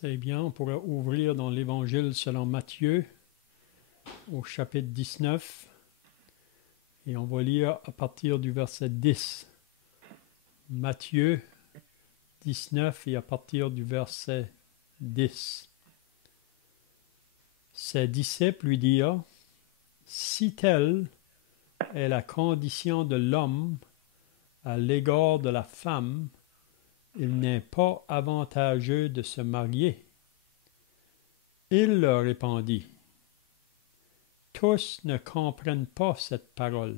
C'est bien, on pourrait ouvrir dans l'Évangile selon Matthieu au chapitre 19 et on va lire à partir du verset 10. Matthieu 19 et à partir du verset 10. Ses disciples lui dirent: si telle est la condition de l'homme à l'égard de la femme, il n'est pas avantageux de se marier. Il leur répondit: tous ne comprennent pas cette parole,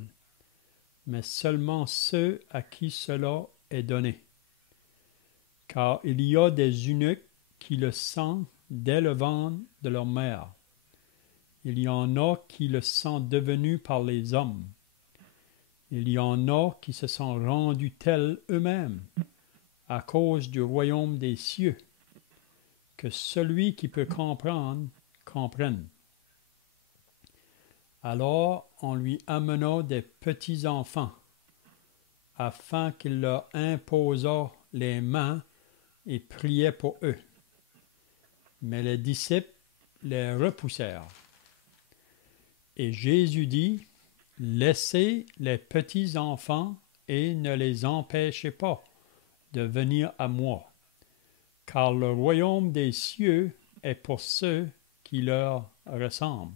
mais seulement ceux à qui cela est donné. Car il y a des eunuques qui le sentent dès le ventre de leur mère. Il y en a qui le sont devenus par les hommes. Il y en a qui se sont rendus tels eux-mêmes à cause du royaume des cieux. Que celui qui peut comprendre, comprenne. Alors on lui amena des petits-enfants, afin qu'il leur imposât les mains et priait pour eux. Mais les disciples les repoussèrent. Et Jésus dit: laissez les petits-enfants et ne les empêchez pas de venir à moi, car le royaume des cieux est pour ceux qui leur ressemblent.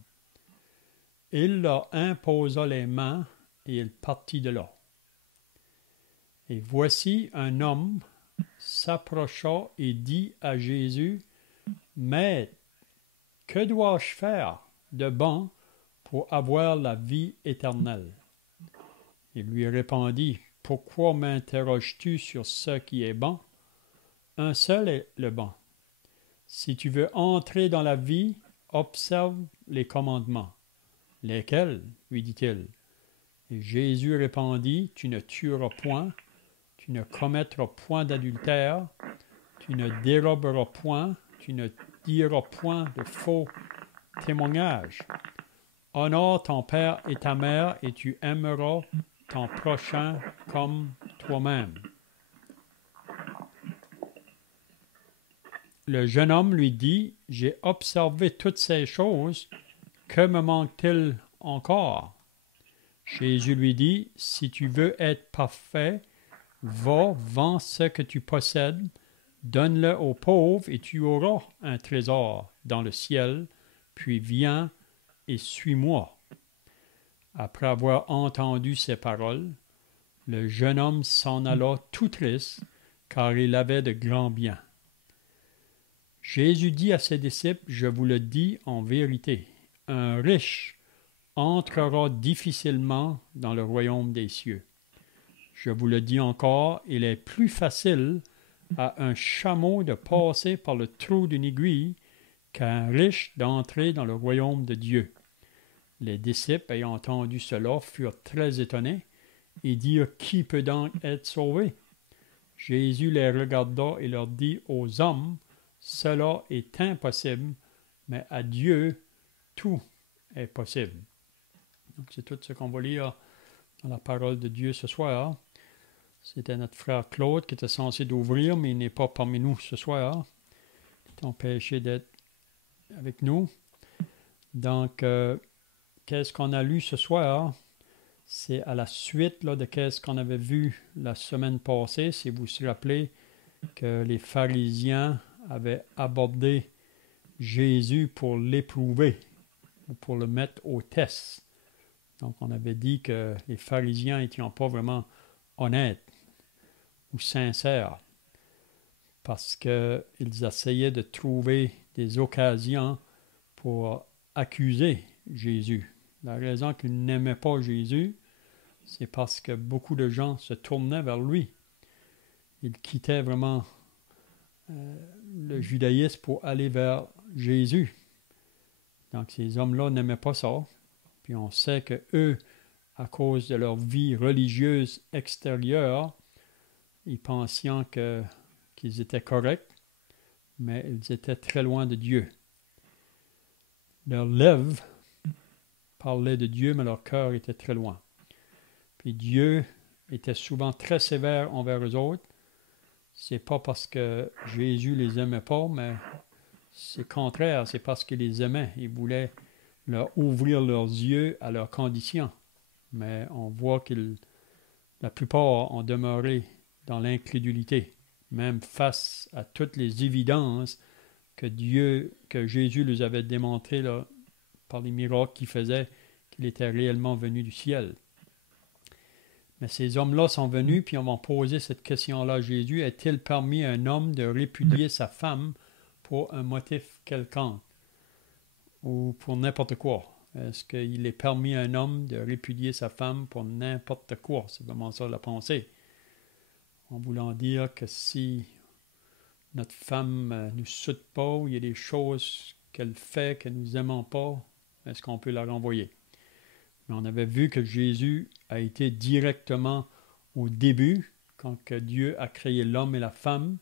Il leur imposa les mains et il partit de là. Et voici un homme s'approcha et dit à Jésus: Maître, que dois-je faire de bon pour avoir la vie éternelle? Il lui répondit: pourquoi m'interroges-tu sur ce qui est bon? Un seul est le bon. Si tu veux entrer dans la vie, observe les commandements. Lesquels? Lui dit-il. Et Jésus répondit: tu ne tueras point, tu ne commettras point d'adultère, tu ne déroberas point, tu ne diras point de faux témoignages. Honore ton père et ta mère et tu aimeras ton prochain comme toi-même. Le jeune homme lui dit: j'ai observé toutes ces choses, que me manque-t-il encore? Jésus lui dit: si tu veux être parfait, va, vends ce que tu possèdes, donne-le aux pauvres et tu auras un trésor dans le ciel, puis viens et suis-moi. Après avoir entendu ces paroles, le jeune homme s'en alla tout triste, car il avait de grands biens. Jésus dit à ses disciples: je vous le dis en vérité, un riche entrera difficilement dans le royaume des cieux. Je vous le dis encore, il est plus facile à un chameau de passer par le trou d'une aiguille qu'à un riche d'entrer dans le royaume de Dieu. Les disciples, ayant entendu cela, furent très étonnés et dirent: qui peut donc être sauvé? Jésus les regarda et leur dit: aux hommes, cela est impossible, mais à Dieu, tout est possible. Donc, c'est tout ce qu'on va lire dans la parole de Dieu ce soir. C'était notre frère Claude qui était censé d'ouvrir, mais il n'est pas parmi nous ce soir. Il est empêché d'être avec nous. Donc, qu'est-ce qu'on a lu ce soir? C'est à la suite de qu'est-ce qu'on avait vu la semaine passée. Si vous vous rappelez que les pharisiens avaient abordé Jésus pour l'éprouver, pour le mettre au test. Donc, on avait dit que les pharisiens n'étaient pas vraiment honnêtes ou sincères parce qu'ils essayaient de trouver des occasions pour accuser Jésus. La raison qu'ils n'aimaient pas Jésus, c'est parce que beaucoup de gens se tournaient vers lui. Ils quittaient vraiment le judaïsme pour aller vers Jésus. Donc, ces hommes-là n'aimaient pas ça. Puis on sait que eux, à cause de leur vie religieuse extérieure, ils pensaient qu'ils étaient corrects, mais ils étaient très loin de Dieu. Leurs lèvres parlaient de Dieu, mais leur cœur était très loin. Puis Dieu était souvent très sévère envers eux autres. C'est pas parce que Jésus les aimait pas, mais c'est contraire, c'est parce qu'il les aimait. Il voulait leur ouvrir leurs yeux à leurs conditions. Mais on voit que la plupart ont demeuré dans l'incrédulité, même face à toutes les évidences que Jésus les avait démontrées là, par les miracles qu'il faisait, qu'il était réellement venu du ciel. Mais ces hommes-là sont venus, puis on va poser cette question-là à Jésus. Est-il permis à un homme de répudier sa femme pour un motif quelconque ou pour n'importe quoi? Est-ce qu'il est permis à un homme de répudier sa femme pour n'importe quoi? C'est vraiment ça la pensée. En voulant dire que si notre femme ne nous soude pas, ou il y a des choses qu'elle fait que nous n'aimons pas, est-ce qu'on peut la renvoyer? Mais on avait vu que Jésus a été directement au début, quand que Dieu a créé l'homme et la femme,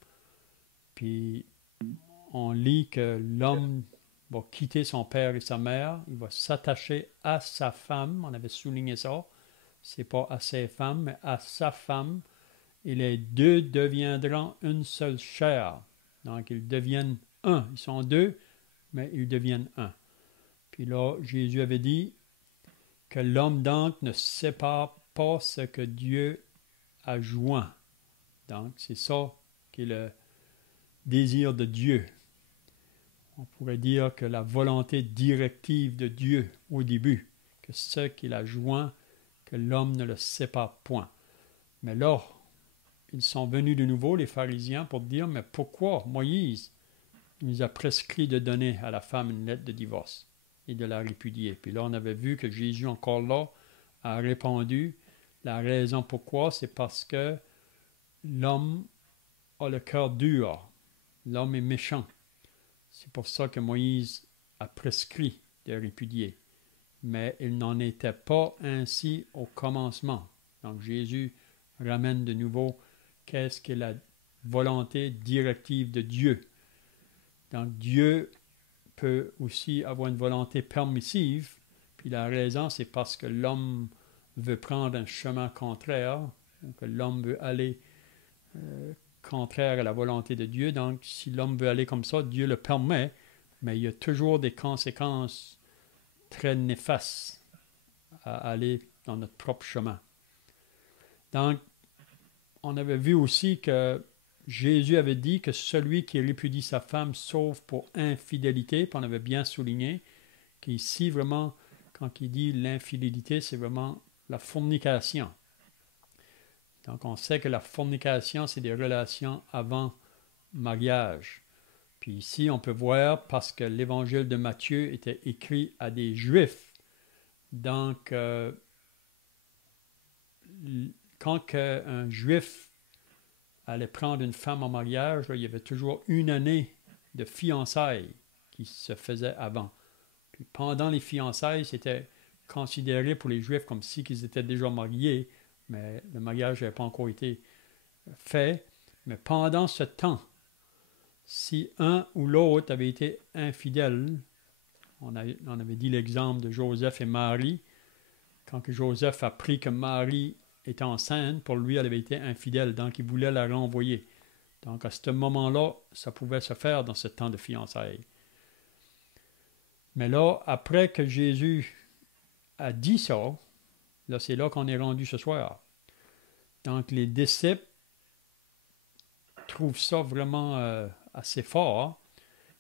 puis on lit que l'homme va quitter son père et sa mère, il va s'attacher à sa femme, on avait souligné ça, c'est pas à ses femmes, mais à sa femme, et les deux deviendront une seule chair. Donc ils deviennent un, ils sont deux, mais ils deviennent un. Puis là, Jésus avait dit que l'homme donc ne sépare pas ce que Dieu a joint. Donc c'est ça qui est le désir de Dieu. On pourrait dire que la volonté directive de Dieu au début, que ce qu'il a joint, que l'homme ne le sépare point. Mais là, ils sont venus de nouveau, les pharisiens, pour dire, mais pourquoi Moïse nous a prescrit de donner à la femme une lettre de divorce et de la répudier? Puis là, on avait vu que Jésus, encore là, a répondu, la raison pourquoi, c'est parce que l'homme a le cœur dur, l'homme est méchant. C'est pour ça que Moïse a prescrit de répudier. Mais il n'en était pas ainsi au commencement. Donc Jésus ramène de nouveau qu'est-ce qu'est la volonté directive de Dieu. Donc Dieu peut aussi avoir une volonté permissive, puis la raison c'est parce que l'homme veut prendre un chemin contraire, que l'homme veut aller contraire à la volonté de Dieu. Donc, si l'homme veut aller comme ça, Dieu le permet, mais il y a toujours des conséquences très néfastes à aller dans notre propre chemin. Donc, on avait vu aussi que Jésus avait dit que celui qui répudie sa femme sauf pour infidélité, puis on avait bien souligné qu'ici, vraiment, quand il dit l'infidélité, c'est vraiment la fornication. Donc, on sait que la fornication, c'est des relations avant mariage. Puis ici, on peut voir, parce que l'évangile de Matthieu était écrit à des Juifs, donc, quand un Juif allait prendre une femme en mariage, là, il y avait toujours une année de fiançailles qui se faisait avant. Puis pendant les fiançailles, c'était considéré pour les Juifs comme si ils étaient déjà mariés, mais le mariage n'avait pas encore été fait. Mais pendant ce temps, si un ou l'autre avait été infidèle, on avait dit l'exemple de Joseph et Marie, quand que Joseph a appris que Marie était enceinte, pour lui, elle avait été infidèle, donc il voulait la renvoyer. Donc à ce moment-là, ça pouvait se faire dans ce temps de fiançailles. Mais là, après que Jésus a dit ça, là, c'est là qu'on est rendu ce soir. Donc les disciples trouvent ça vraiment assez fort.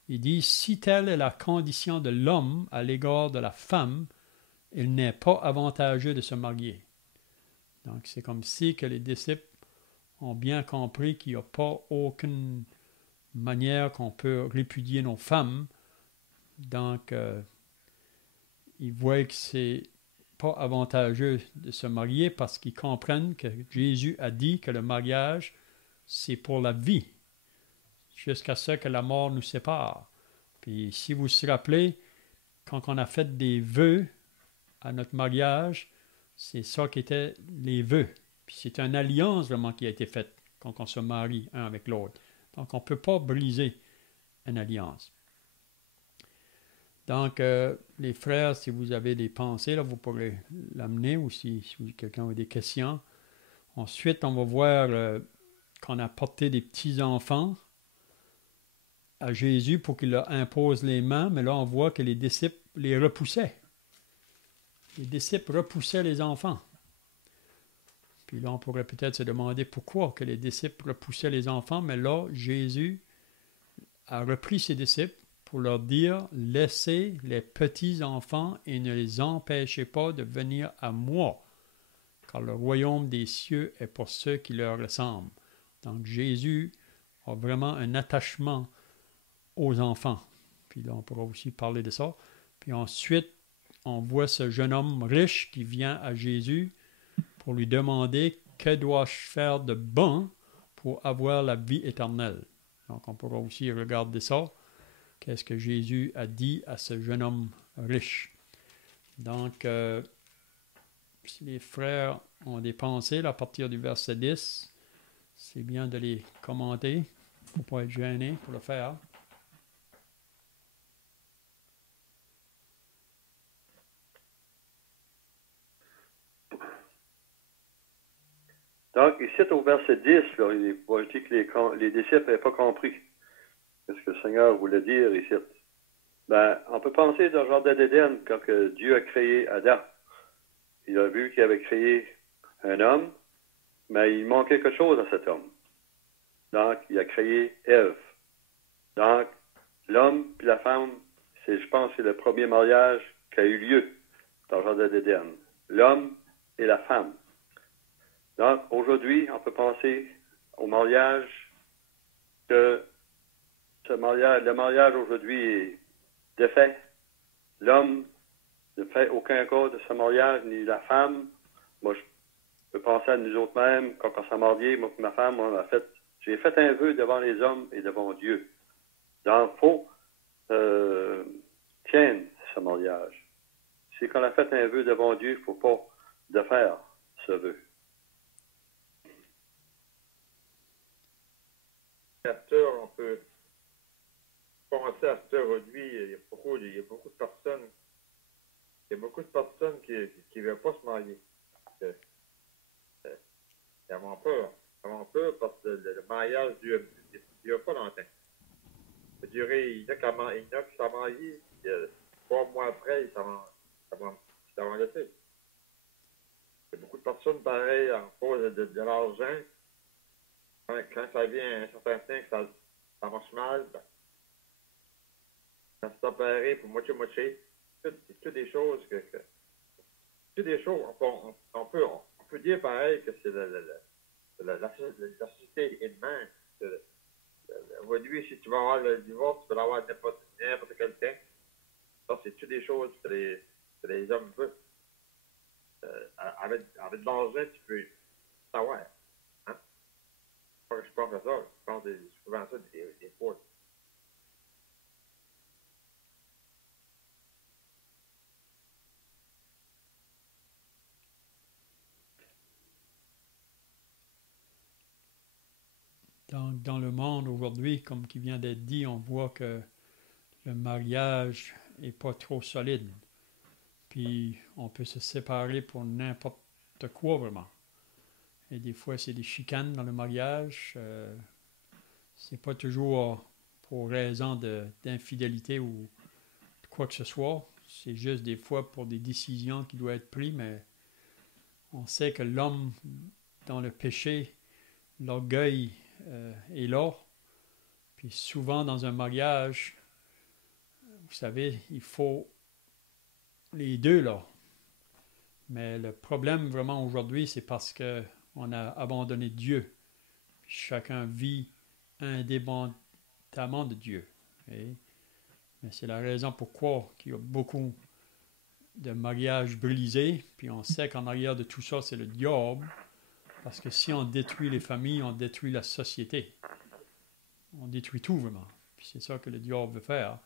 Il dit, si telle est la condition de l'homme à l'égard de la femme, il n'est pas avantageux de se marier. Donc c'est comme si que les disciples ont bien compris qu'il n'y a pas aucune manière qu'on peut répudier nos femmes. Donc ils voient que c'est pas avantageux de se marier parce qu'ils comprennent que Jésus a dit que le mariage, c'est pour la vie, jusqu'à ce que la mort nous sépare. Puis si vous vous rappelez, quand on a fait des vœux à notre mariage, c'est ça qui étaient les vœux. Puis c'est une alliance vraiment qui a été faite quand on se marie un avec l'autre. Donc on ne peut pas briser une alliance. Donc les frères, si vous avez des pensées, là, vous pourrez l'amener, ou si quelqu'un a des questions. Ensuite, on va voir qu'on a porté des petits-enfants à Jésus pour qu'il leur impose les mains, mais là, on voit que les disciples les repoussaient. Les disciples repoussaient les enfants. Puis là, on pourrait peut-être se demander pourquoi que les disciples repoussaient les enfants, mais là, Jésus a repris ses disciples pour leur dire, laissez les petits enfants et ne les empêchez pas de venir à moi, car le royaume des cieux est pour ceux qui leur ressemblent. Donc Jésus a vraiment un attachement aux enfants. Puis là, on pourra aussi parler de ça. Puis ensuite, on voit ce jeune homme riche qui vient à Jésus pour lui demander que dois-je faire de bon pour avoir la vie éternelle. Donc, on pourra aussi regarder ça. Qu'est-ce que Jésus a dit à ce jeune homme riche. Donc, si les frères ont des pensées là, à partir du verset 10, c'est bien de les commenter. Il ne faut pas être gêné pour le faire. Donc, ici, au verset 10, là, il est dit que les disciples n'avaient pas compris ce que le Seigneur voulait dire ici. Ben, on peut penser dans le jardin d'Éden, quand que Dieu a créé Adam. Il a vu qu'il avait créé un homme, mais il manquait quelque chose à cet homme. Donc, il a créé Ève. Donc, l'homme puis la femme, je pense que c'est le premier mariage qui a eu lieu dans le jardin d'Éden. L'homme et la femme. Donc, aujourd'hui, on peut penser au mariage, que le mariage aujourd'hui est défait. L'homme ne fait aucun cas de ce mariage, ni la femme. Moi, je peux penser à nous autres mêmes, quand on s'est mariés, moi et ma femme, j'ai fait un vœu devant les hommes et devant Dieu. Donc, il faut tienne ce mariage. Si qu'on a fait un vœu devant Dieu, il ne faut pas de faire ce vœu. On peut penser à ça aujourd'hui. Il y a beaucoup de personnes. Il y a beaucoup de personnes qui ne veulent pas se marier. Ils en ont peur. Ils en ont peur parce que le mariage ne dure pas longtemps. Ça durer, il y en a qui s'en marient, 3 mois après, ils s'en laisser. Il y a beaucoup de personnes pareilles en cause de l'argent. Quand ça vient à un certain temps que ça marche mal, ben, ça se séparer pour moitié-moitié. C'est toutes des choses toutes des choses, on peut dire pareil que c'est la société humaine. Aujourd'hui, si tu vas avoir le divorce, tu peux l'avoir n'importe quel temps. Ça, c'est toutes des choses que les hommes veulent. Avec de l'argent, tu peux savoir. Hein? Je pense à ça. Je pense souvent à ça des fois. Dans le monde aujourd'hui, comme qui vient d'être dit, on voit que le mariage n'est pas trop solide. Puis on peut se séparer pour n'importe quoi vraiment. Et des fois, c'est des chicanes dans le mariage. C'est pas toujours pour raison d'infidélité ou de quoi que ce soit. C'est juste des fois pour des décisions qui doivent être prises, mais on sait que l'homme, dans le péché, l'orgueil est là. Puis souvent dans un mariage, vous savez, il faut les deux là. Mais le problème vraiment aujourd'hui, c'est parce qu'on a abandonné Dieu. Chacun vit indépendamment de Dieu. Mais c'est la raison pourquoi il y a beaucoup de mariages brisés. Puis on sait qu'en arrière de tout ça, c'est le diable. Parce que si on détruit les familles, on détruit la société. On détruit tout vraiment. Puis c'est ça que le diable veut faire.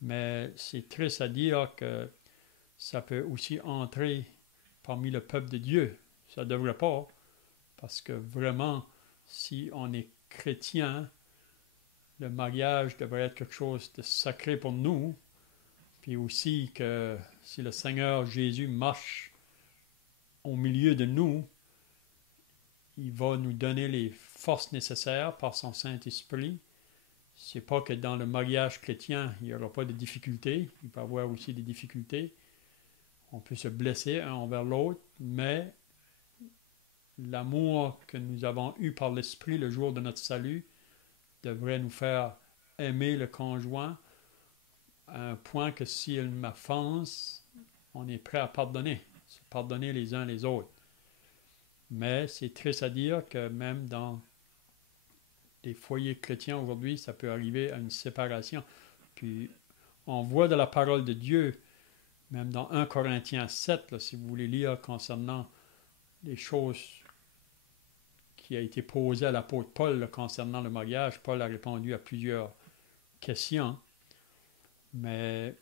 Mais c'est triste à dire que ça peut aussi entrer parmi le peuple de Dieu. Ça ne devrait pas. Parce que vraiment, si on est chrétien, le mariage devrait être quelque chose de sacré pour nous. Puis aussi que si le Seigneur Jésus marche au milieu de nous, il va nous donner les forces nécessaires par son Saint-Esprit. C'est pas que dans le mariage chrétien, il n'y aura pas de difficultés. Il peut y avoir aussi des difficultés. On peut se blesser un envers l'autre, mais l'amour que nous avons eu par l'Esprit le jour de notre salut devrait nous faire aimer le conjoint à un point que s'il m'offense, on est prêt à pardonner. Se pardonner les uns les autres. Mais c'est triste à dire que même dans les foyers chrétiens aujourd'hui, ça peut arriver à une séparation. Puis on voit de la parole de Dieu, même dans 1 Corinthiens 7, là, si vous voulez lire concernant les choses qui a été posées à l'apôtre Paul là, concernant le mariage. Paul a répondu à plusieurs questions. Mais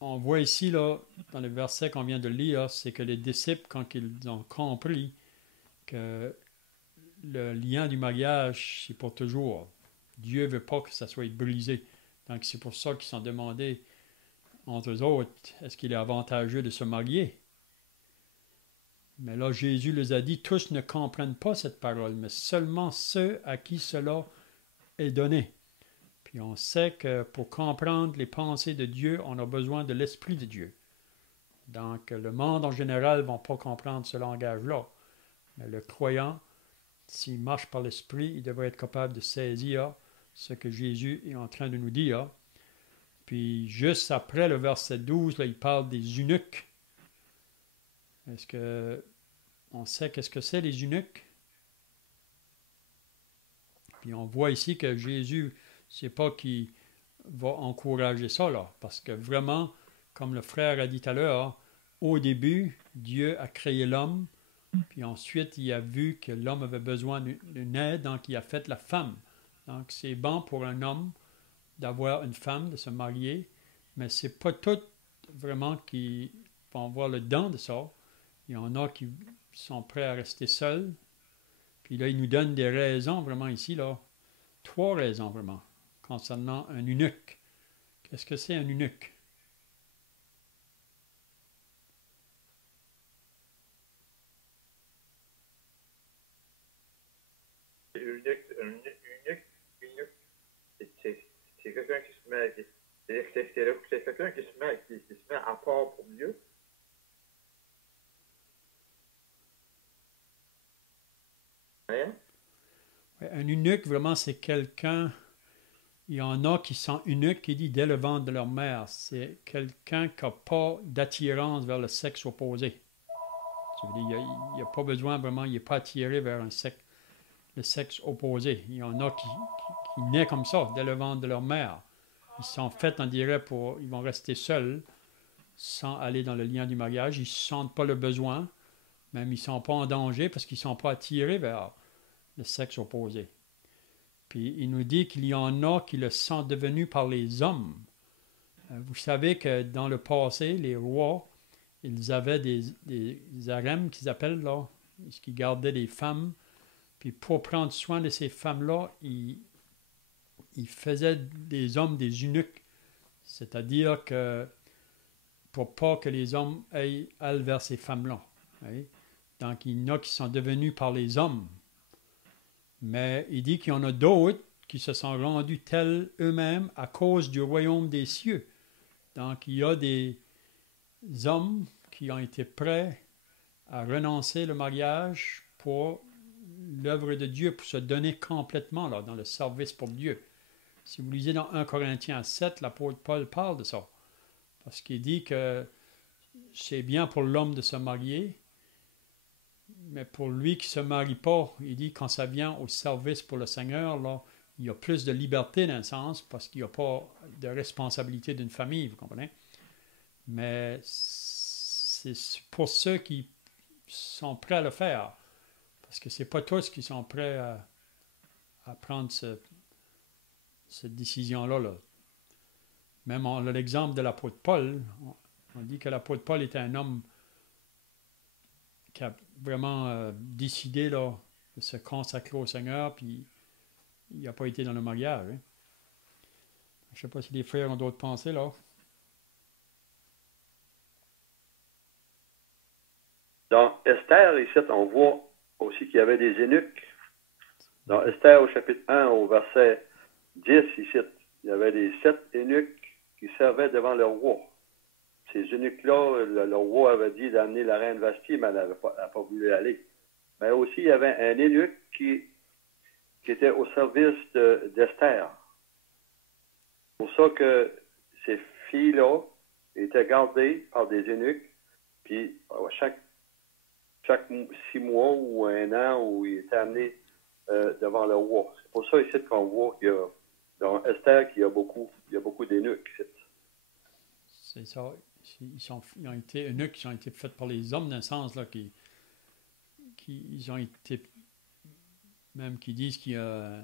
on voit ici, là, dans le verset qu'on vient de lire, c'est que les disciples, quand ils ont compris que le lien du mariage, c'est pour toujours. Dieu ne veut pas que ça soit brisé. Donc, c'est pour ça qu'ils sont demandés, entre eux autres, est-ce qu'il est avantageux de se marier? Mais là, Jésus les a dit, tous ne comprennent pas cette parole, mais seulement ceux à qui cela est donné. Puis on sait que pour comprendre les pensées de Dieu, on a besoin de l'Esprit de Dieu. Donc, le monde en général ne va pas comprendre ce langage-là. Mais le croyant, s'il marche par l'Esprit, il devrait être capable de saisir ce que Jésus est en train de nous dire. Puis, juste après le verset 12, là, il parle des eunuques. Est-ce que on sait qu'est-ce que c'est les eunuques? Puis on voit ici que Jésus, c'est pas qu'il va encourager ça, là, parce que vraiment, comme le frère a dit tout à l'heure, au début, Dieu a créé l'homme, puis ensuite, il a vu que l'homme avait besoin d'une aide, donc il a fait la femme. Donc, c'est bon pour un homme d'avoir une femme, de se marier, mais c'est pas tout vraiment qui vont voir le don de ça. Il y en a qui sont prêts à rester seuls. Puis là, il nous donne des raisons vraiment ici, là. 3 raisons vraiment, concernant un eunuque. Qu'est-ce que c'est un eunuque? Eunuque, c'est quelqu'un qui se met, c'est quelqu'un qui se met à part pour Dieu. Hein? Un eunuque, vraiment, c'est quelqu'un. Il y en a qui sont eunuques, qui dit dès le ventre de leur mère. C'est quelqu'un qui n'a pas d'attirance vers le sexe opposé. Ça veut dire, il n'y a pas besoin vraiment, il n'est pas attiré vers le sexe opposé. Il y en a qui naissent comme ça, dès le ventre de leur mère. Ils sont faits, on dirait, ils vont rester seuls, sans aller dans le lien du mariage. Ils ne sentent pas le besoin, même ils ne sont pas en danger parce qu'ils ne sont pas attirés vers le sexe opposé. Puis il nous dit qu'il y en a qui le sont devenus par les hommes. Vous savez que dans le passé, les rois, ils avaient des harems qu'ils appellent là, qui gardaient des femmes. Puis pour prendre soin de ces femmes-là, ils faisaient des hommes des eunuques. C'est-à-dire que pour pas que les hommes aillent vers ces femmes-là. Oui? Donc il y en a qui sont devenus par les hommes. Mais il dit qu'il y en a d'autres qui se sont rendus tels eux-mêmes à cause du royaume des cieux. Donc, il y a des hommes qui ont été prêts à renoncer le mariage pour l'œuvre de Dieu, pour se donner complètement là, dans le service pour Dieu. Si vous lisez dans 1 Corinthiens 7, l'apôtre Paul parle de ça. Parce qu'il dit que c'est bien pour l'homme de se marier, mais pour lui qui ne se marie pas, il dit quand ça vient au service pour le Seigneur, là, il y a plus de liberté dans un sens parce qu'il n'y a pas de responsabilité d'une famille, vous comprenez? Mais c'est pour ceux qui sont prêts à le faire. Parce que ce n'est pas tous qui sont prêts à prendre cette décision-là. Là. Même on a l'exemple de l'apôtre Paul. On dit que l'apôtre Paul était un homme qui a vraiment décidé là, de se consacrer au Seigneur, puis il n'a pas été dans le mariage. Hein. Je ne sais pas si les frères ont d'autres pensées, là. Dans Esther, ici, on voit aussi qu'il y avait des eunuques. Dans Esther, au chapitre 1, au verset 10 ici. Il y avait les 7 eunuques qui servaient devant le roi. Ces eunuques-là, le roi avait dit d'amener la reine Vasti, mais elle n'a pas voulu y aller. Mais aussi, il y avait un eunuque qui était au service d'Esther. C'est pour ça que ces filles-là étaient gardées par des eunuques, puis chaque 6 mois ou 1 an, où ils étaient amenés devant le roi. C'est pour ça ici qu'on voit qu'il y a dans Esther qu'il y a beaucoup d'eunuques ici. C'est ça. Ils ont été eunuques qui ont été faits par les hommes, dans le sens là, ils ont été, même qui disent qu'il y a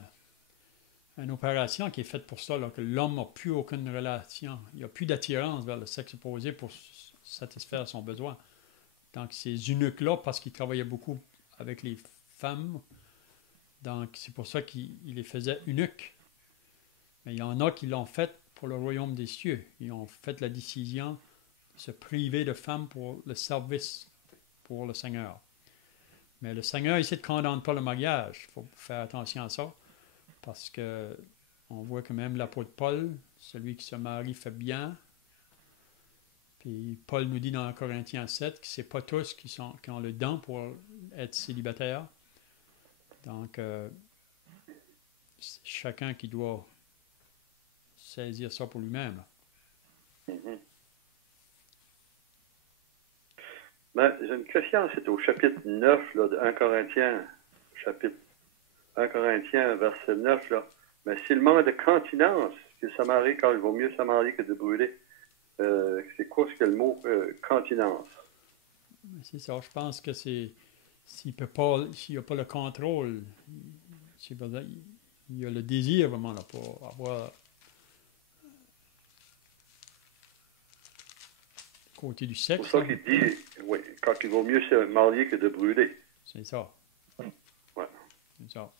une opération qui est faite pour ça, là, que l'homme n'a plus aucune relation, il n'y a plus d'attirance vers le sexe opposé pour satisfaire son besoin. Donc, ces eunuques-là, parce qu'ils travaillaient beaucoup avec les femmes, donc c'est pour ça qu'ils les faisaient eunuques. Mais il y en a qui l'ont fait pour le royaume des cieux. Ils ont fait la décision de se priver de femmes pour le service pour le Seigneur. Mais le Seigneur ici ne condamne pas le mariage. Il faut faire attention à ça. Parce que on voit que même l'apôtre Paul, celui qui se marie fait bien. Puis Paul nous dit dans Corinthiens 7 que ce n'est pas tous qui ont le don pour être célibataires. Donc, c'est chacun qui doit saisir ça pour lui-même. Mm-hmm. Ben, j'ai une question, c'est au chapitre 9 là, de 1 Corinthiens, chapitre 1 Corinthiens, verset 9. Là. Mais s'il manque de continence, qu'il se marie, car il vaut mieux se marier que de brûler. C'est quoi ce que le mot continence? C'est ça, je pense que c'est s'il n'a pas le contrôle, il y a le désir vraiment là, pour avoir côté du sexe. C'est pour ça qu'il dit, oui, quand il vaut mieux se marier que de brûler. C'est ça. Ouais. C'est ça.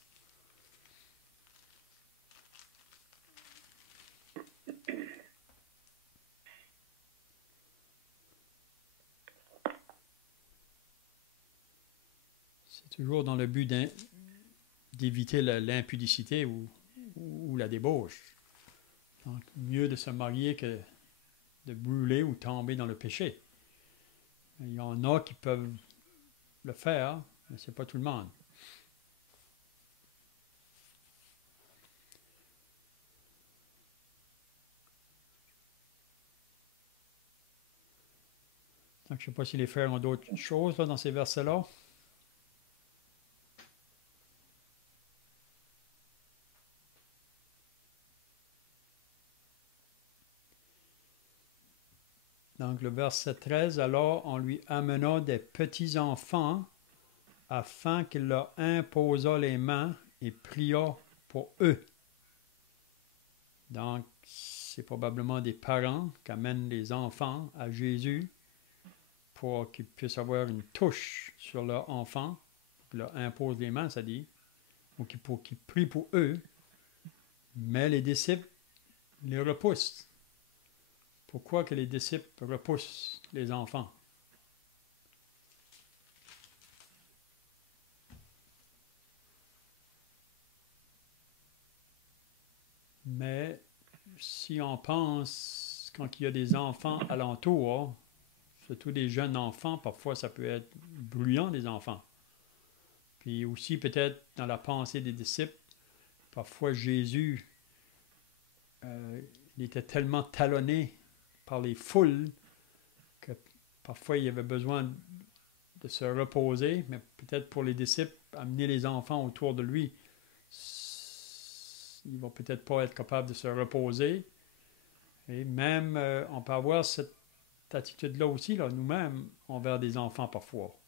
C'est toujours dans le but d'éviter l'impudicité ou la débauche. Donc, mieux de se marier que de brûler ou tomber dans le péché. Il y en a qui peuvent le faire, mais ce n'est pas tout le monde. Donc, je ne sais pas si les frères ont d'autres choses là, dans ces versets-là. Donc, le verset 13, alors on lui amena des petits-enfants afin qu'il leur imposât les mains et pria pour eux. Donc, c'est probablement des parents qui amènent les enfants à Jésus pour qu'ils puissent avoir une touche sur leur enfant, qu'ils leur imposent les mains, ça dit, ou pour qu'ils prient pour eux, mais les disciples les repoussent. Pourquoi que les disciples repoussent les enfants? Mais si on pense, quand il y a des enfants alentour, surtout des jeunes enfants, parfois ça peut être bruyant des enfants. Puis aussi peut-être dans la pensée des disciples, parfois Jésus, il était tellement talonné par les foules que parfois il avait besoin de se reposer, mais peut-être pour les disciples, amener les enfants autour de lui, ils ne vont peut-être pas être capables de se reposer. Et même, on peut avoir cette attitude-là aussi, là, nous-mêmes, envers des enfants parfois.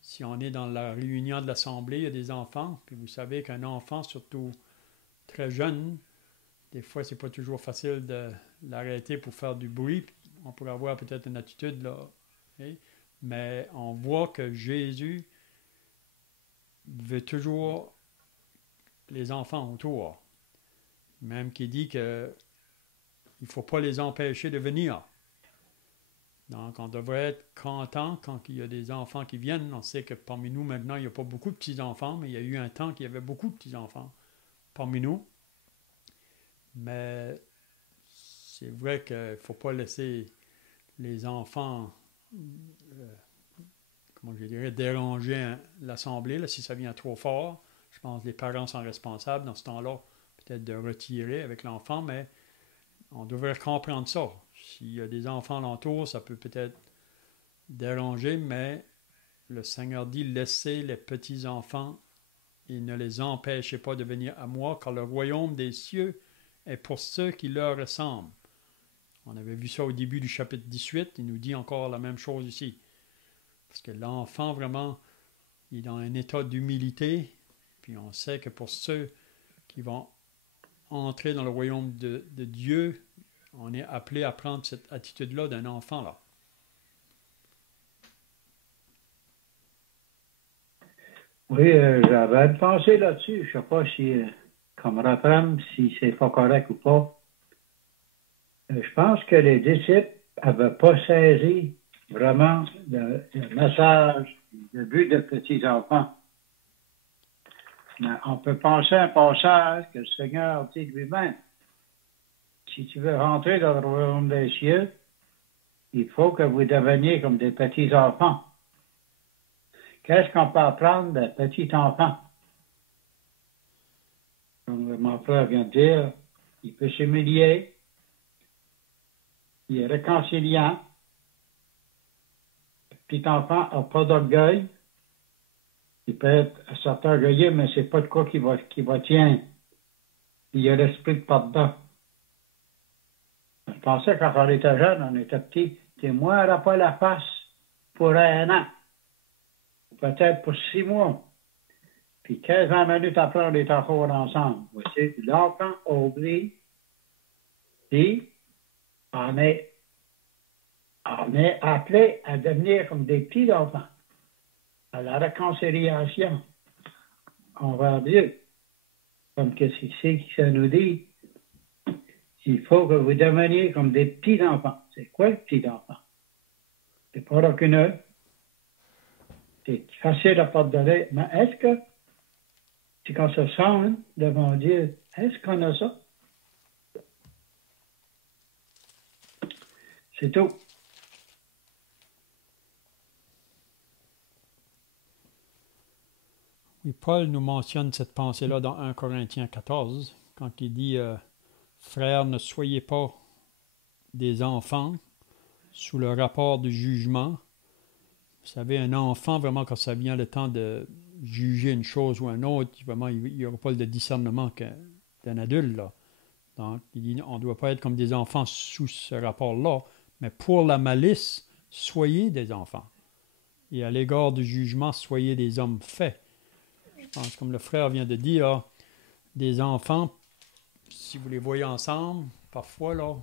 Si on est dans la réunion de l'Assemblée, il y a des enfants, puis vous savez qu'un enfant, surtout très jeune, des fois, c'est pas toujours facile de l'arrêter pour faire du bruit. On pourrait avoir peut-être une attitude là. Okay? Mais on voit que Jésus veut toujours les enfants autour. Même qu'il dit qu'il ne faut pas les empêcher de venir. Donc, on devrait être content quand il y a des enfants qui viennent. On sait que parmi nous, maintenant, il n'y a pas beaucoup de petits-enfants, mais il y a eu un temps qu'il y avait beaucoup de petits-enfants parmi nous. Mais c'est vrai qu'il ne faut pas laisser les enfants, comment je dirais, déranger l'Assemblée, là, si ça vient trop fort. Je pense que les parents sont responsables dans ce temps-là, peut-être de retirer avec l'enfant, mais on devrait comprendre ça. S'il y a des enfants alentour, ça peut peut-être déranger, mais le Seigneur dit, laissez les petits-enfants et ne les empêchez pas de venir à moi, car le royaume des cieux est pour ceux qui leur ressemblent. On avait vu ça au début du chapitre 18, il nous dit encore la même chose ici. Parce que l'enfant, vraiment, il est dans un état d'humilité, puis on sait que pour ceux qui vont entrer dans le royaume de Dieu, on est appelé à prendre cette attitude-là d'un enfant, là. Oui, j'avais pensé là-dessus. Je ne sais pas si, comme reprendre, si c'est pas correct ou pas. Je pense que les disciples n'avaient pas saisi vraiment le message, le but de petits-enfants. Mais on peut penser à un passage que le Seigneur dit lui-même. Si tu veux rentrer dans le royaume des cieux, il faut que vous deveniez comme des petits-enfants. Qu'est-ce qu'on peut apprendre des petits-enfants? Comme mon frère vient de dire, il peut s'humilier, il est réconciliant. Le petit-enfant n'a pas d'orgueil. Il peut être certain orgueilleux, mais c'est pas de quoi qui va tenir. Il y a l'esprit de pardon. Je pensais quand on était jeune, on était petit, moi, elle n'a pas la face pour un an. Peut-être pour 6 mois. Puis 15 minutes après, on est encore ensemble. Voici, l'enfant oublie. Puis, on est appelé à devenir comme des petits enfants, à la réconciliation envers Dieu. Comme que c'est que ça nous dit, il faut que vous deveniez comme des petits enfants. C'est quoi le petit enfant? C'est pas rancuneux. C'est facile à pardonner. Mais est-ce que, si on se sent devant Dieu, est-ce qu'on a ça? C'est tout. Oui, Paul nous mentionne cette pensée-là dans 1 Corinthiens 14, quand il dit Frères, ne soyez pas des enfants sous le rapport du jugement. Vous savez, un enfant, vraiment, quand ça vient le temps de juger une chose ou une autre, vraiment, il n'y aura pas le discernement d'un adulte, là. Donc, il dit, on ne doit pas être comme des enfants sous ce rapport-là, mais pour la malice, soyez des enfants. Et à l'égard du jugement, soyez des hommes faits. Je pense, comme le frère vient de dire, des enfants, si vous les voyez ensemble, parfois, là,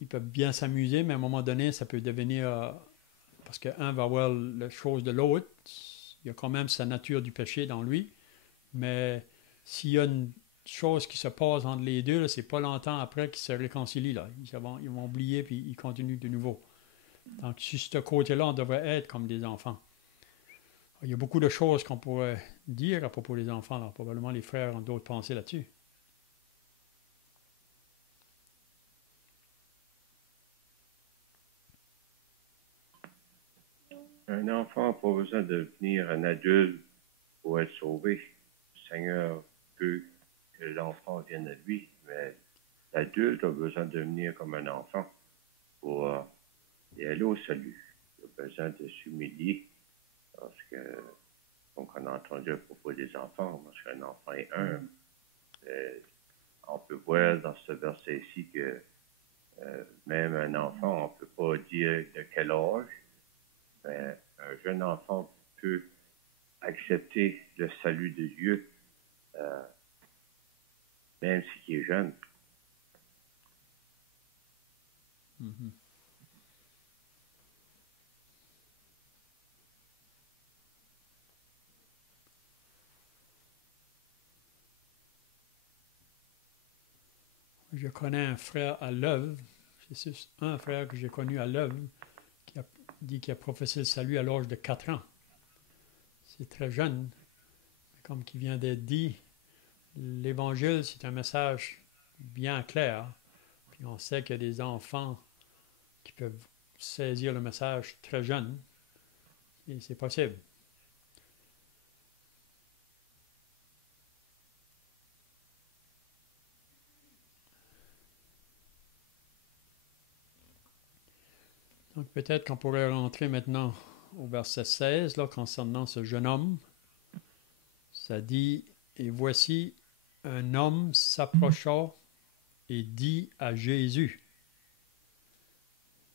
ils peuvent bien s'amuser, mais à un moment donné, ça peut devenir... parce qu'un va voir la chose de l'autre, il y a quand même sa nature du péché dans lui, mais s'il y a une chose qui se passe entre les deux, c'est pas longtemps après qu'ils se réconcilient. Là. Ils vont oublier puis ils continuent de nouveau. Donc, sur ce côté-là, on devrait être comme des enfants. Il y a beaucoup de choses qu'on pourrait dire à propos des enfants. Là. Probablement les frères ont d'autres pensées là-dessus. Un enfant n'a pas besoin de devenir un adulte pour être sauvé. Le Seigneur veut que l'enfant vienne à lui, mais l'adulte a besoin de devenir comme un enfant pour y aller au salut. Il a besoin de s'humilier parce que, comme on a entendu à propos des enfants, parce qu'un enfant est humble. On peut voir dans ce verset-ci que même un enfant, on ne peut pas dire de quel âge, mais un jeune enfant peut accepter le salut de Dieu, même s'il est jeune. Mm-hmm. Je connais un frère à l'œuvre, c'est un frère que j'ai connu à l'œuvre, qui a dit qu'il a professé le salut à l'âge de 4 ans. C'est très jeune. Comme qui vient d'être dit, l'Évangile, c'est un message bien clair. Puis on sait qu'il y a des enfants qui peuvent saisir le message très jeunes. Et c'est possible. Donc peut-être qu'on pourrait rentrer maintenant au verset 16, là, concernant ce jeune homme. Ça dit, « Et voici, un homme s'approcha et dit à Jésus. »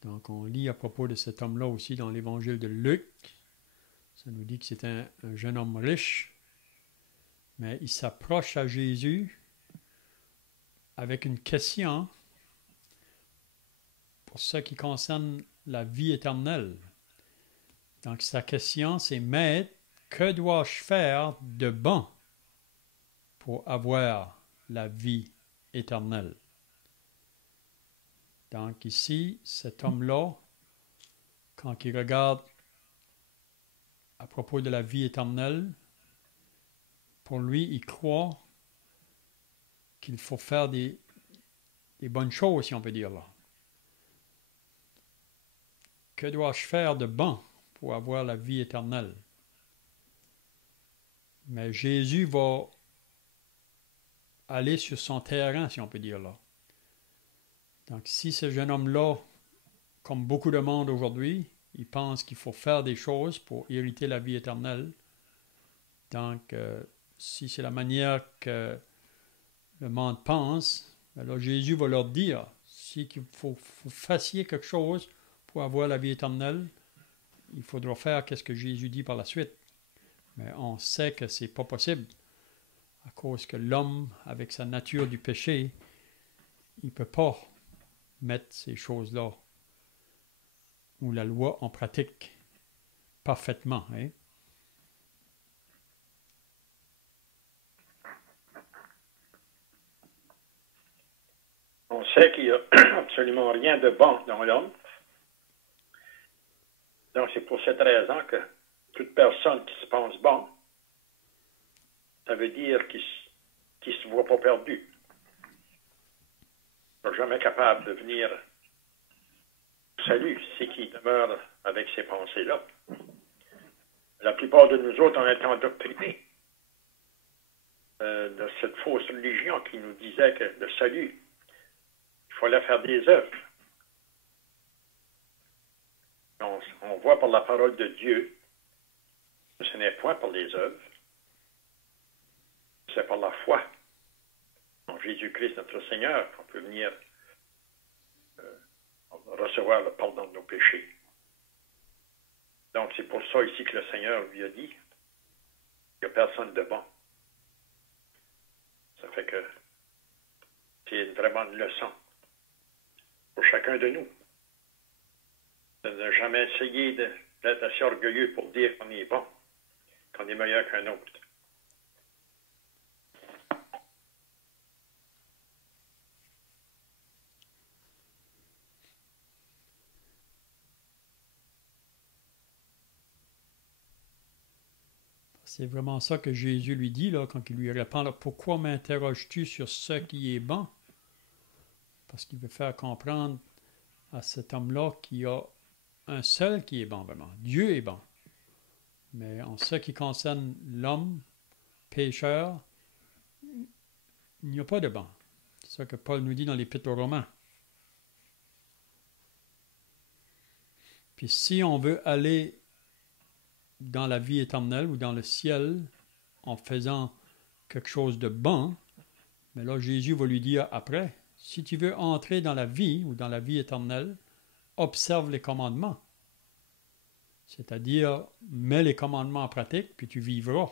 Donc on lit à propos de cet homme-là aussi dans l'évangile de Luc. Ça nous dit que c'est un jeune homme riche, mais il s'approche à Jésus avec une question pour ce qui concerne la vie éternelle. Donc sa question, c'est « Maître, que dois-je faire de bon pour avoir la vie éternelle? » Donc ici, cet homme-là, quand il regarde à propos de la vie éternelle, pour lui, il croit qu'il faut faire des bonnes choses, si on peut dire là. Que dois-je faire de bon pour avoir la vie éternelle? Mais Jésus va aller sur son terrain, si on peut dire là. Donc si ce jeune homme-là, comme beaucoup de monde aujourd'hui, il pense qu'il faut faire des choses pour hériter la vie éternelle, donc si c'est la manière que le monde pense, alors Jésus va leur dire, si qu'il faut vous fassiez quelque chose pour avoir la vie éternelle, il faudra faire qu'est-ce que Jésus dit par la suite. Mais on sait que c'est pas possible, à cause que l'homme, avec sa nature du péché, il ne peut pas mettre ces choses-là ou la loi en pratique parfaitement. Hein? On sait qu'il n'y a absolument rien de bon dans l'homme. Donc c'est pour cette raison que toute personne qui se pense bon, ça veut dire qu'il ne se voit pas perdu. Il n'est jamais capable de venir au salut, c'est qu'il demeure avec ces pensées-là. La plupart de nous autres, on est endoctrinés de cette fausse religion qui nous disait que le salut, il fallait faire des œuvres. On voit par la parole de Dieu que ce n'est point par les œuvres, c'est par la foi en Jésus-Christ notre Seigneur qu'on peut venir recevoir le pardon de nos péchés. Donc c'est pour ça ici que le Seigneur lui a dit qu'il n'y a personne de bon. Ça fait que c'est vraiment une leçon pour chacun de nous. De ne jamais essayer d'être assez orgueilleux pour dire qu'on est bon, qu'on est meilleur qu'un autre. C'est vraiment ça que Jésus lui dit là, quand il lui répond là, « Pourquoi m'interroges-tu sur ce qui est bon? » Parce qu'il veut faire comprendre à cet homme-là qu'il y a un seul qui est bon, vraiment. Dieu est bon. Mais en ce qui concerne l'homme, pécheur, il n'y a pas de bon. C'est ça que Paul nous dit dans l'Épître aux Romains. Puis si on veut aller dans la vie éternelle ou dans le ciel en faisant quelque chose de bon, mais là Jésus va lui dire après, si tu veux entrer dans la vie ou dans la vie éternelle, observe les commandements. C'est-à-dire, mets les commandements en pratique, puis tu vivras.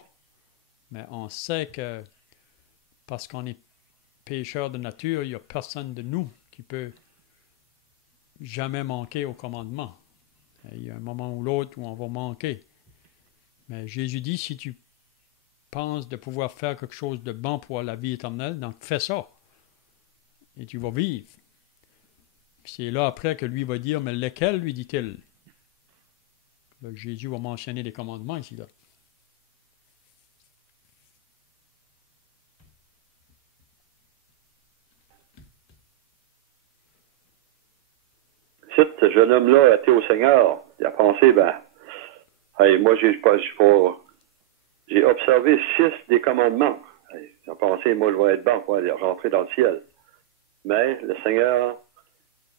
Mais on sait que parce qu'on est pécheur de nature, il n'y a personne de nous qui peut jamais manquer aux commandements. Il y a un moment ou l'autre où on va manquer. Mais Jésus dit, si tu penses de pouvoir faire quelque chose de bon pour la vie éternelle, donc fais ça. Et tu vas vivre. Puis c'est là après que lui va dire, mais lesquels, lui dit-il? Là, Jésus va mentionner les commandements ici. Là. Ce jeune homme-là a été au Seigneur. Il a pensé, hey, moi, j'ai observé 6 des commandements. Hey, il a pensé, moi, je vais être bon pour aller rentrer dans le ciel. Mais le Seigneur,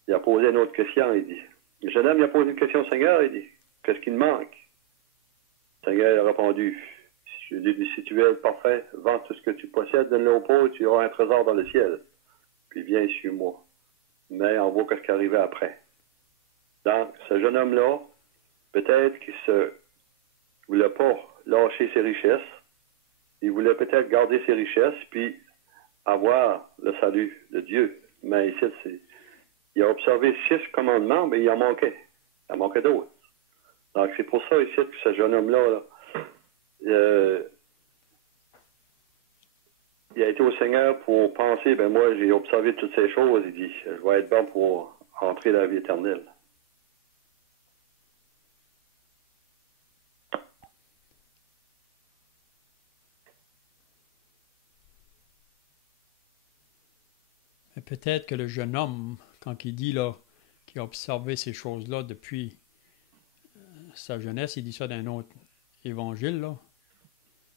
il a posé une autre question, il dit. Le jeune homme, il a posé une question au Seigneur, il dit, qu'est-ce qui me manque? Le Seigneur a répondu, si tu es parfait, vends tout ce que tu possèdes, donne-le aux pauvres, tu auras un trésor dans le ciel. Puis viens, suis-moi. Mais on voit ce qui arrivait après. Donc, ce jeune homme-là, peut-être qu'il ne voulait pas lâcher ses richesses. Il voulait peut-être garder ses richesses, puis avoir le salut de Dieu. Mais ici, il a observé 6 commandements, mais il en manquait. Il en manquait d'autres. Donc, c'est pour ça ici que ce jeune homme-là, il a été au Seigneur pour penser, moi, j'ai observé toutes ces choses. Il dit, je vais être bon pour entrer dans la vie éternelle. Mais peut-être que le jeune homme, quand il dit là, qu'il a observé ces choses-là depuis sa jeunesse, il dit ça dans un autre évangile, là.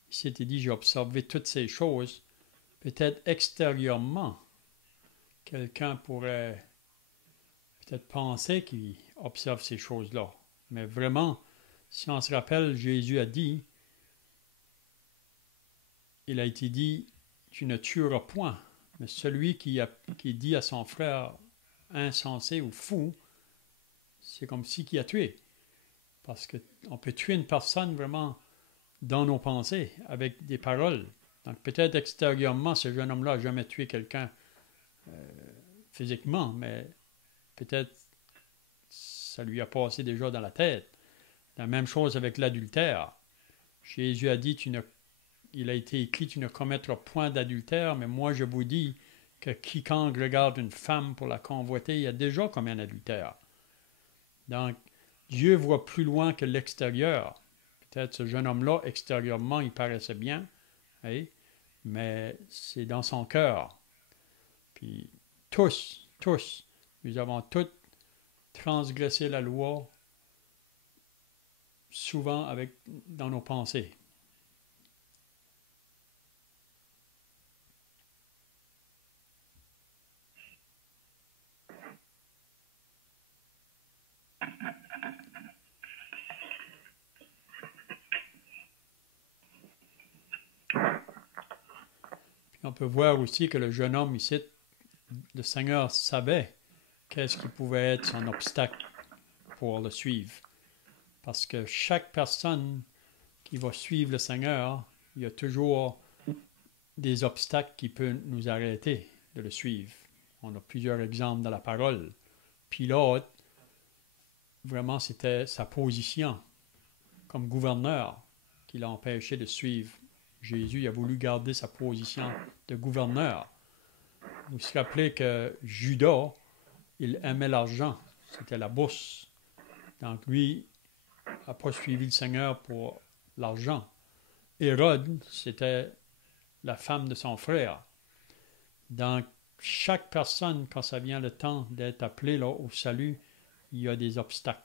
Ici, il dit, j'ai observé toutes ces choses. Peut-être extérieurement, quelqu'un pourrait peut-être penser qu'il observe ces choses-là. Mais vraiment, si on se rappelle, Jésus a dit, il a été dit, tu ne tueras point. Mais celui qui dit à son frère insensé ou fou, c'est comme si qui a tué. Parce qu'on peut tuer une personne vraiment dans nos pensées, avec des paroles. Donc peut-être extérieurement, ce jeune homme-là n'a jamais tué quelqu'un physiquement, mais peut-être ça lui a passé déjà dans la tête. La même chose avec l'adultère. Jésus a dit, il a été écrit, tu ne commettras point d'adultère, mais moi je vous dis que quiconque regarde une femme pour la convoiter, il a déjà commis un adultère. Donc, Dieu voit plus loin que l'extérieur. Peut-être ce jeune homme-là, extérieurement, il paraissait bien, hein, mais c'est dans son cœur. Puis, tous, nous avons tous transgressé la loi, souvent dans nos pensées. On peut voir aussi que le jeune homme ici, le Seigneur savait qu'est-ce qui pouvait être son obstacle pour le suivre. Parce que chaque personne qui va suivre le Seigneur, il y a toujours des obstacles qui peuvent nous arrêter de le suivre. On a plusieurs exemples dans la parole. Pilate, vraiment, c'était sa position comme gouverneur qui l'a empêché de suivre Jésus. Il a voulu garder sa position de gouverneur. Vous vous rappelez que Judas, il aimait l'argent. C'était la bourse. Donc lui n'a pas suivi le Seigneur pour l'argent. Hérode, c'était la femme de son frère. Donc chaque personne, quand ça vient le temps d'être appelé là, au salut, il y a des obstacles.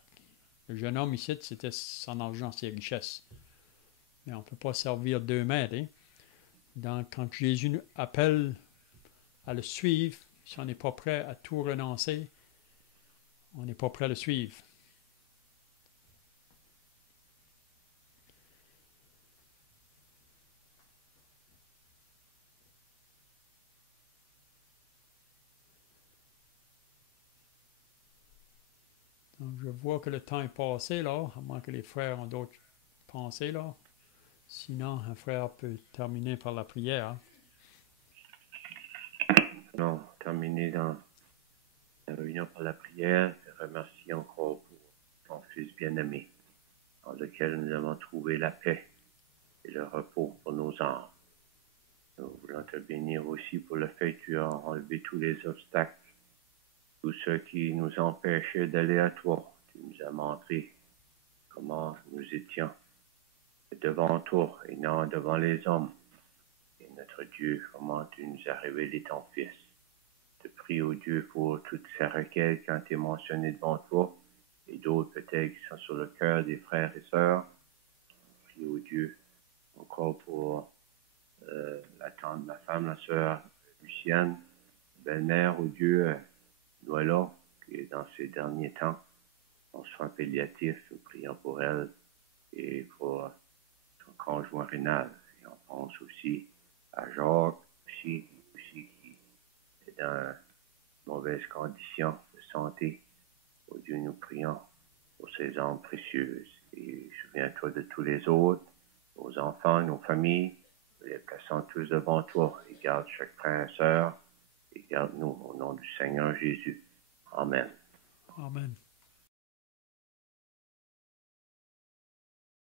Le jeune homme ici, c'était son argent, ses richesses. Mais on ne peut pas servir 2 maîtres. Hein? Donc, quand Jésus nous appelle à le suivre, si on n'est pas prêt à tout renoncer, on n'est pas prêt à le suivre. Donc, je vois que le temps est passé, là, à moins que les frères ont d'autres pensées, là. Sinon, un frère peut terminer par la prière. Non, terminer dans la réunion par la prière. Je remercie encore pour ton Fils bien-aimé, dans lequel nous avons trouvé la paix et le repos pour nos âmes. Nous voulons te bénir aussi pour le fait que tu as enlevé tous les obstacles, tous ceux qui nous empêchaient d'aller à toi. Tu nous as montré comment nous étions devant toi et non devant les hommes. Et notre Dieu, comment tu nous as révélé ton Fils. te prie, ô Dieu, pour toutes ces requêtes qui ont été mentionnées devant toi et d'autres peut-être qui sont sur le cœur des frères et sœurs. Prie, ô Dieu, encore pour la tante, ma femme, la sœur Lucienne, belle-mère, ô Dieu, Noëlla, qui est dans ces derniers temps en soins palliatifs. Nous prions pour elle et pour son conjoint rénal. Et on pense aussi à Jacques, aussi qui est dans mauvaise condition de santé. Oh Dieu, nous prions pour ces âmes précieuses. Et souviens-toi de tous les autres, nos enfants, nos familles, les plaçons tous devant toi. Et garde chaque frère et sœur, et garde-nous au nom du Seigneur Jésus. Amen. Amen.